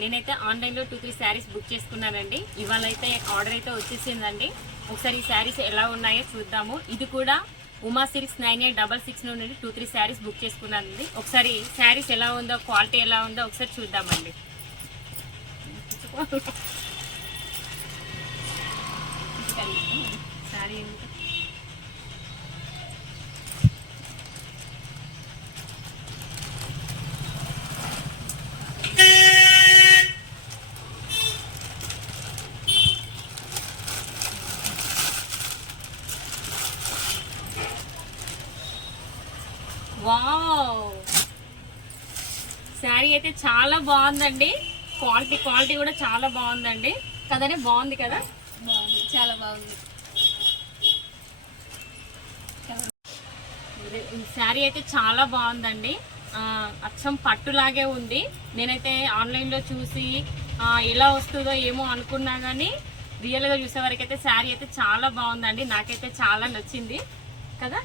నేనైతే ఆన్లైన్లో 2-3 శారీస్ బుక్ చేసుకున్నానండి. ఇవాళ అయితే ఆర్డర్ అయితే వచ్చేసిందండి. ఒకసారి ఈ శారీస్ ఎలా ఉన్నాయో చూద్దాము. ఇది కూడా ఉమా సిల్క్స్ 9866 నుండి 2-3 శారీస్ బుక్ చేసుకున్నానండి. ఒకసారి శారీస్ ఎలా ఉందో, క్వాలిటీ ఎలా ఉందో ఒకసారి చూద్దామండి. శారీ వావ్, శారీ అయితే చాలా బాగుందండి. క్వాలిటీ కూడా చాలా బాగుందండి కదనే. బాగుంది కదా, బాగుంది, చాలా బాగుంది. శారీ అయితే చాలా బాగుందండి. అచ్చం పట్టులాగే ఉంది. నేనైతే ఆన్లైన్లో చూసి ఎలా వస్తుందో ఏమో అనుకున్నా కానీ రియల్గా చూసే వరకు అయితే శారీ అయితే చాలా బాగుందండి. నాకైతే చాలా నచ్చింది కదా.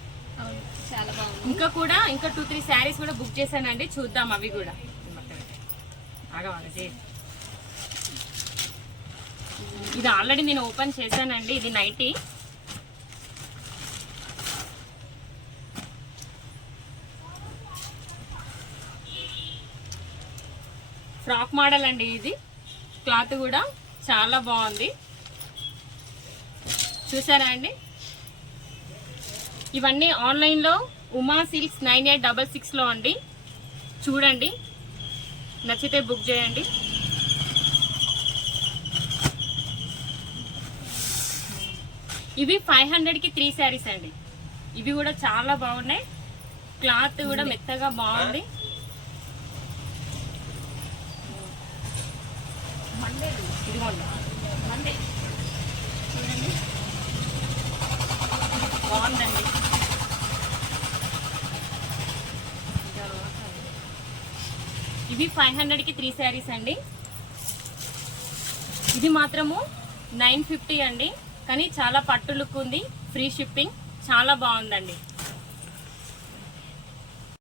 చాలా బాగుంది. ఇంకా 2-3 శారీస్ కూడా బుక్ చేశానండి. చూద్దాం అవి కూడా. ఇది ఆల్రెడీ నేను ఓపెన్ చేశానండి. ఇది నైటీ. ఫ్రాక్ మోడల్ అండి. ఇది క్లాత్ కూడా చాలా బాగుంది. చూసారా అండి. ఇవన్నీ ఆన్లైన్లో ఉమా సిల్క్స్ 9866లో అండి. చూడండి, నచ్చితే బుక్ చేయండి. ఇవి 500కి 3 శారీస్ అండి. ఇవి కూడా చాలా బాగున్నాయి. క్లాత్ కూడా మెత్తగా బాగుంది. ఇదిగోండి, చూడండి, బాగుందండి. ఇవి 500కి 3 శారీస్ అండి. ఇది మాత్రము 950 అండి. కానీ చాలా పట్టు లుక్ ఉంది. ఫ్రీ షిప్పింగ్, చాలా బాగుందండి.